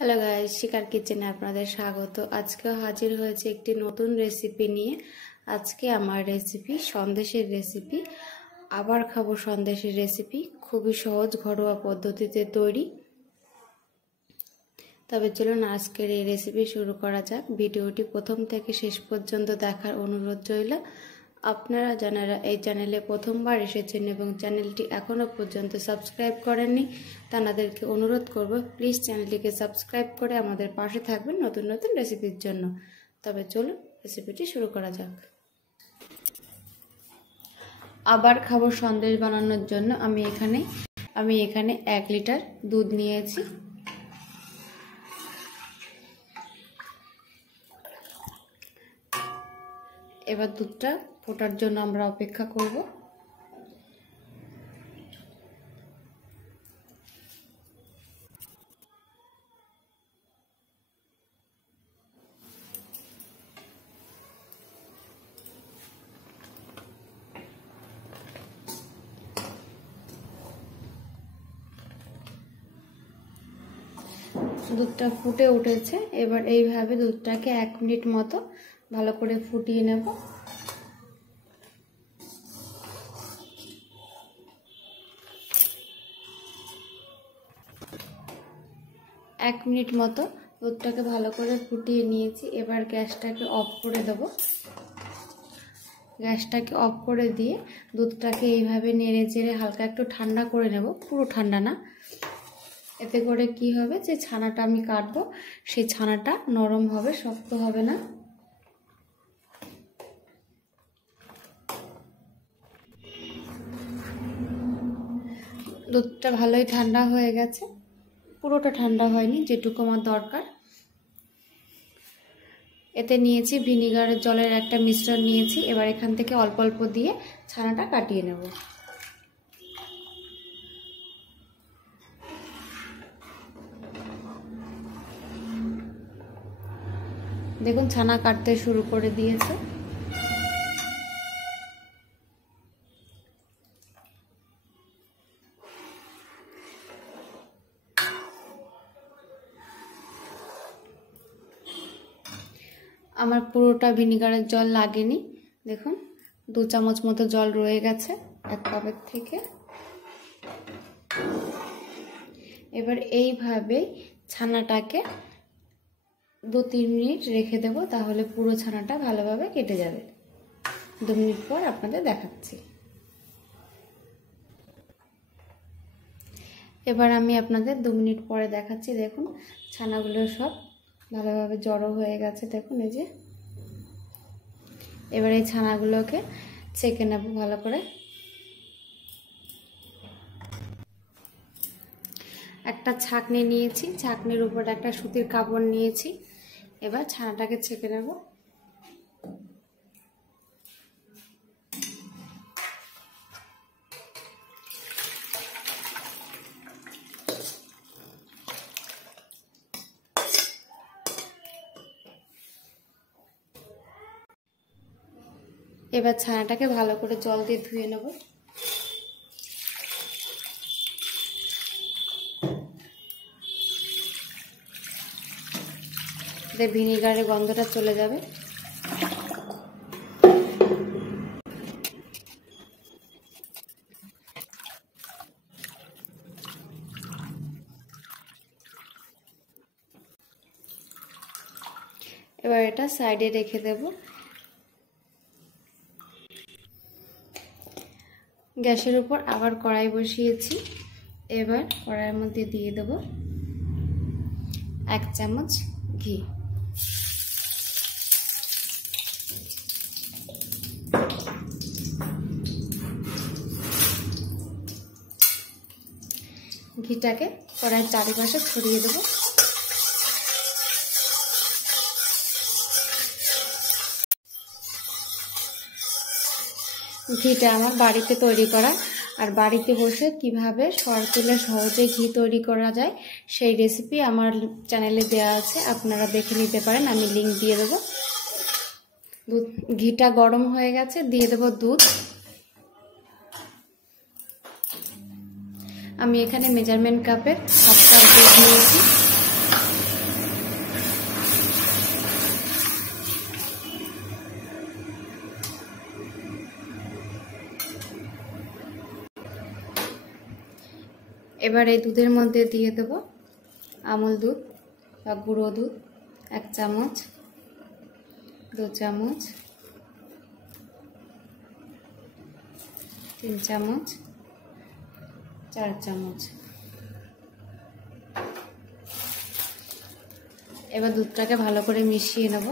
Hello guys, শিখার কিচেনে আপনাদের স্বাগত। আজকে হাজির হয়েছে একটি নতুন রেসিপি নিয়ে। আজকে আমার রেসিপি সন্দেশের রেসিপি, আবার খাবো সন্দেশের রেসিপি। খুবই সহজ ঘরোয়া পদ্ধতিতে তৈরি। তবে চলুন আজকের এই রেসিপি শুরু করা যাক। ভিডিওটি প্রথম থেকে শেষ পর্যন্ত দেখার অনুরোধ রইল। আপনারা যারা এই চ্যানেলে প্রথমবার এসেছেন এবং চ্যানেলটি এখনও পর্যন্ত সাবস্ক্রাইব করেননি, তাদেরকে অনুরোধ করব প্লিজ চ্যানেলটিকে সাবস্ক্রাইব করে আমাদের পাশে থাকবেন নতুন নতুন রেসিপির জন্য। তবে চলুন রেসিপিটি শুরু করা যাক। আবার খাবো সন্দেশ বানানোর জন্য আমি এখানে 1 লিটার দুধ নিয়েছি। এবার দুধটা ফোটার জন্য আমরা অপেক্ষা করব। দুধটা ফুটে উঠেছে। এবার এইভাবে দুধটাকে 1 মিনিট মতো ভালো করে ফুটিয়ে নেব। 1 মিনিট মতো দুধটাকে ভালো করে ফুটিয়ে নিয়েছি। এবার গ্যাসটাকে অফ করে দেব। গ্যাসটাকে অফ করে দিয়ে দুধটাকে এইভাবে নেড়ে চেড়ে হালকা একটু ঠান্ডা করে নেব, পুরো ঠান্ডা না। এতে করে কি হবে, যে ছানাটা আমি কাটবো সেই ছানাটা নরম হবে, শক্ত হবে না। দুধটা ভালোই ঠান্ডা হয়ে গেছে, পুরোটা ঠান্ডা হয়নি, যেটুকু আমার দরকার। এতে নিয়েছি ভিনিগারের জলের একটা মিশ্রণ নিয়েছি। এবার এখান থেকে অল্প অল্প দিয়ে ছানাটা কাটিয়ে নেব। দেখুন ছানা কাটতে শুরু করে দিয়েছে। আমার পুরোটা ভিনিগারের জল লাগেনি, দেখুন 2 চামচ মতো জল রয়ে গেছে 1 কাপের থেকে। এবার এইভাবে ছানাটাকে 2-3 মিনিট রেখে দেব, তাহলে পুরো ছানাটা ভালোভাবে কেটে যাবে। 2 মিনিট পর আপনাদের দেখাচ্ছি। এবার আমি আপনাদের 2 মিনিট পরে দেখাচ্ছি। দেখুন ছানাগুলো সব ভালোভাবে জড়ো হয়ে গেছে, দেখুন এই যে। এবার এই ছানাগুলোকে ছেঁকে নেব ভালো করে। একটা ছাঁকনি নিয়েছি, ছাঁকনির উপর একটা সুতির কাপড় নিয়েছি। এবার ছানাটাকে ছেঁকে নেব। এবার ছানাটাকে ভালো করে জল দিয়ে ধুয়ে নেব। ভিনিগারের গন্ধটা চলে যাবে। এবার এটা সাইডে রেখে দেব। গ্যাসের উপর আবার কড়াই বসিয়েছি। এবার কড়াইয়ের মধ্যে দিয়ে দেব 1 চামচ ঘি। ঘিটাকে কড়াইয়ের চারিপাশে ছড়িয়ে দেব। ঘিটা আমার বাড়িতে তৈরি করা, আর বাড়িতে বসে কিভাবে সর তুলে সহজে ঘি তৈরি করা যায় সেই রেসিপি আমার চ্যানেলে দেওয়া আছে, আপনারা দেখে নিতে পারেন, আমি লিংক দিয়ে দেব। ঘিটা গরম হয়ে গেছে, দিয়ে দেব দুধ। আমি এখানে মেজারমেন্ট কাপের 7 কাপ দুধ নিয়েছি। এবার এই দুধের মধ্যে দিয়ে দেব আমুল দুধ বা গুঁড়ো দুধ 1 চামচ, 2 চামচ, 3 চামচ, 4 চামচ। এবার দুধটাকে ভালো করে মিশিয়ে নেব।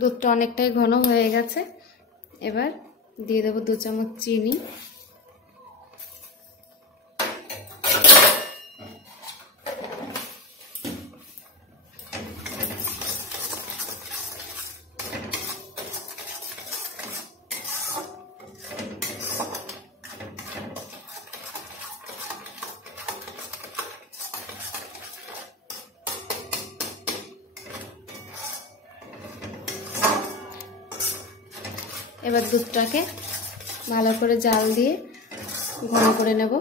দুধটা অনেকটাই ঘন হয়ে গেছে। এবার দিয়ে দেব 2 চামচ চিনি, এবার দুধটাকে ভালো করে জাল দিয়ে ঘন করে নেব।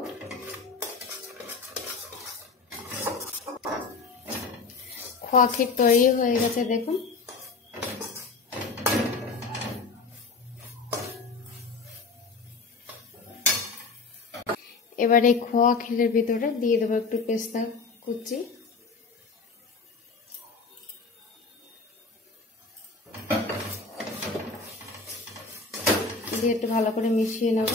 খোয়া ক্ষীর তৈরি হয়ে গেছে দেখুন। এবার এই খোয়া ক্ষীরের ভিতরে দিয়ে দেবো একটু পেস্তা কুচি, দিয়ে একটু ভালো করে মিশিয়ে নেব।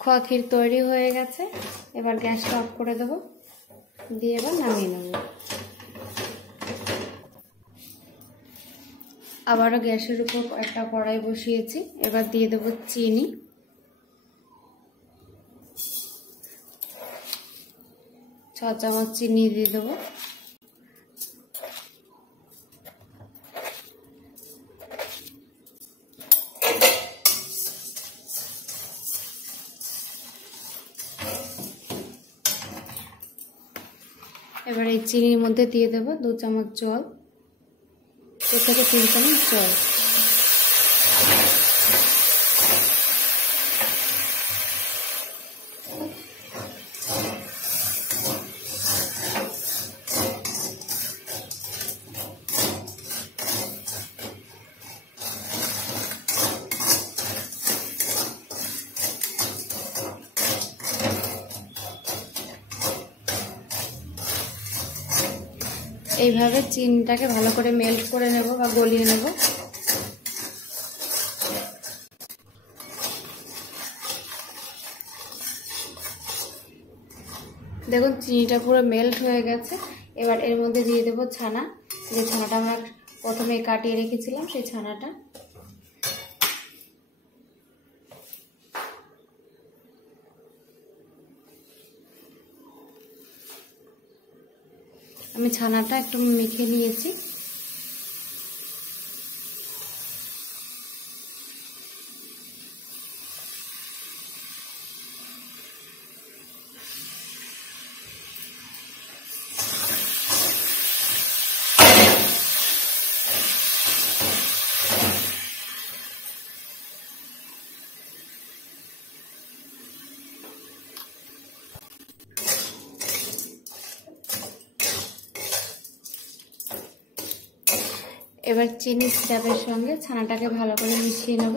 খোয়া ক্ষীর তৈরি হয়ে গেছে। এবার গ্যাসটা অফ করে দেব, দিয়ে এবার নামিয়ে নেব। আবারও গ্যাসের উপর একটা কড়াই বসিয়েছি। এবার দিয়ে দেব চিনি, ছ চামচ চিনি দিয়ে দেবো। এবার এই চিনির মধ্যে দিয়ে দেব 2 চামচ জল, 2 থেকে 3 চামচ জল। এইভাবে চিনিটাকে ভালো করে মেল্ট করে নেব বা গলিয়ে নেব। দেখুন চিনিটা পুরো মেল্ট হয়ে গেছে। এবার এর মধ্যে দিয়ে দেব ছানা, যে ছানাটা আমরা প্রথমে কাটিয়ে রেখেছিলাম সেই ছানাটা। আমি ছানাটা একটু মেখে নিয়েছি। এবার চিনি সিরাপের সঙ্গে ছানাটাকে ভালো করে মিশিয়ে নেব।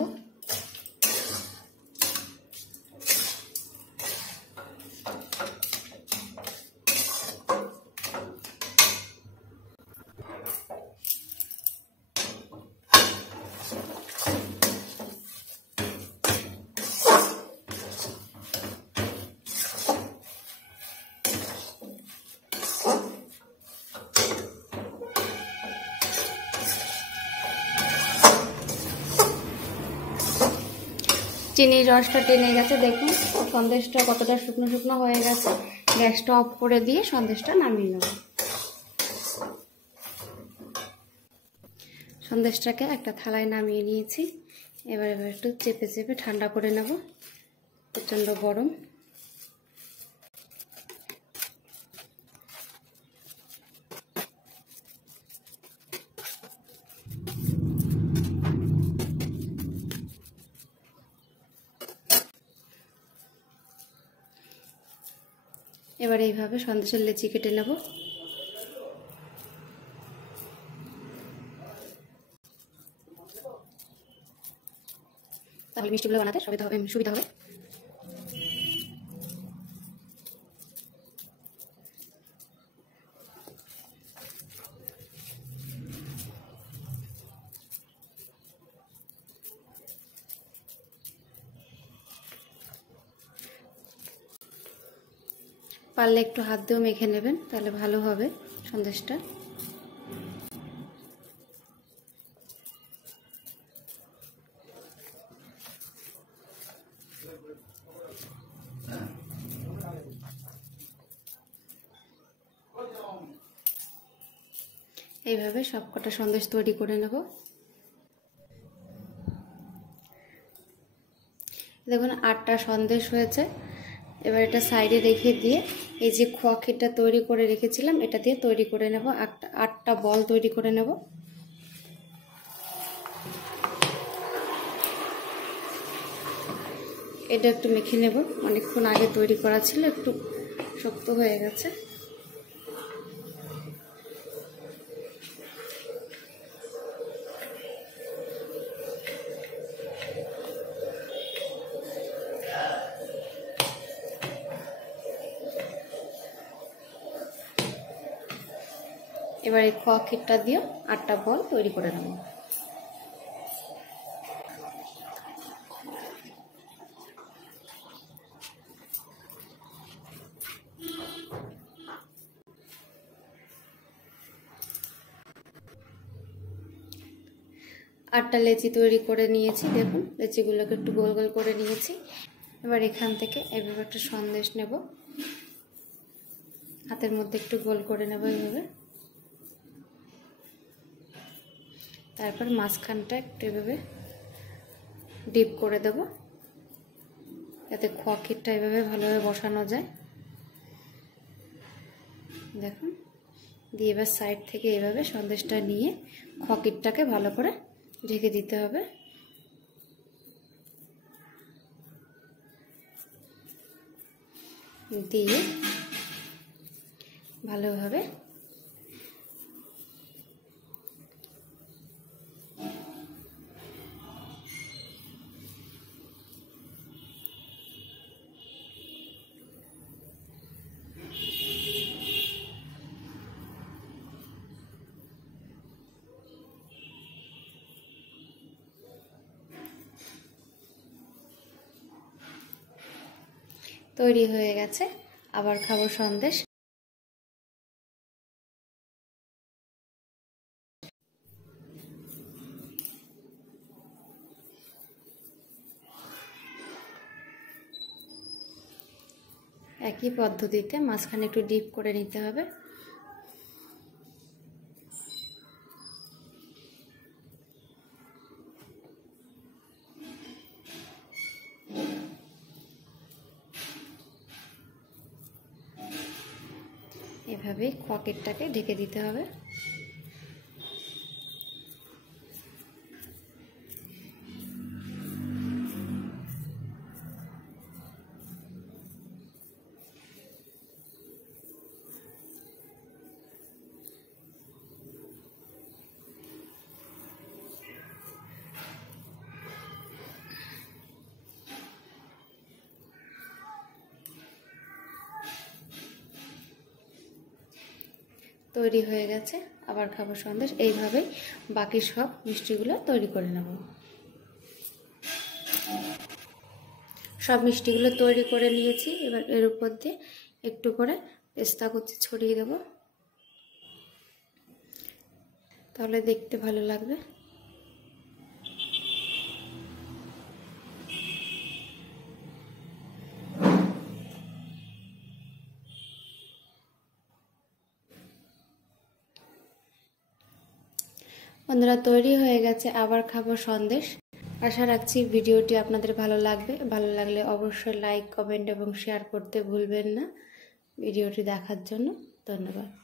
চিনির রসটা টেনে গেছে দেখুন। সন্দেশটা কতটা শুকনো শুকনো হয়ে গেছে। গ্যাসটা অফ করে দিয়ে সন্দেশটা নামিয়ে নেব। সন্দেশটাকে একটা থালায় নামিয়ে নিয়েছি। এবার একটু চেপে চেপে ঠান্ডা করে নেব। প্রচণ্ড গরম। এবার এইভাবে সন্দেশের লেচি কেটে নেব। তাহলে মিষ্টিগুলো বানাতে সুবিধা হবে। পারলে একটু হাত দিয়েও মেখে নেবেন, তাহলে ভালো হবে সন্দেশটা। এইভাবে সবকটা সন্দেশ তৈরি করে নেব। দেখুন 8টা সন্দেশ হয়েছে। এবার এটা সাইডে রেখে দিয়ে এই যে খোয়া ক্ষীরটা তৈরি করে রেখেছিলাম এটা দিয়ে তৈরি করে নেব। 8টা বল তৈরি করে নেব। এটা একটু মেখে নেব, অনেকক্ষণ আগে তৈরি করা ছিল, একটু শক্ত হয়ে গেছে। এবার এই খোয়া ক্ষীরটা দিয়ে 8টা বল তৈরি করে নেব। আটটা লেচি তৈরি করে নিয়েছি। দেখুন লেচিগুলোকে একটু গোল গোল করে নিয়েছি। এবার এখান থেকে এইভাবে একটা সন্দেশ নেব, হাতের মধ্যে একটু গোল করে নেব এইভাবে। তারপর মাঝখানটা একটু এভাবে ডিপ করে দেব, যাতে খোয়া ক্ষীরটা এভাবে ভালোভাবে বসানো যায়। দেখুন দিয়ে এবার সাইড থেকে এভাবে সন্দেশটা নিয়ে খোয়া ক্ষীরটাকে ভালো করে ঢেকে দিতে হবে। দিয়ে ভালোভাবে তৈরি হয়ে গেছে আবার খাবো সন্দেশ। একই পদ্ধতিতে মাঝখানে একটু ডিপ করে নিতে হবে। এভাবেই খোয়া ক্ষীরটাকে ঢেকে দিতে হবে। তৈরি হয়ে গেছে আবার খাবো সন্দেশ। এইভাবেই বাকি সব মিষ্টিগুলো তৈরি করে নেব। সব মিষ্টিগুলো তৈরি করে নিয়েছি। এবার এর উপর দিয়ে একটু করে পেস্তা কুচি ছড়িয়ে দেব, তাহলে দেখতে ভালো লাগবে। বন্ধুরা তৈরি হয়ে গেছে আবার খাবো সন্দেশ। আশা রাখছি ভিডিওটি আপনাদের ভালো লাগবে। ভালো লাগলে অবশ্যই লাইক, কমেন্ট এবং শেয়ার করতে ভুলবেন না। ভিডিওটি দেখার জন্য ধন্যবাদ।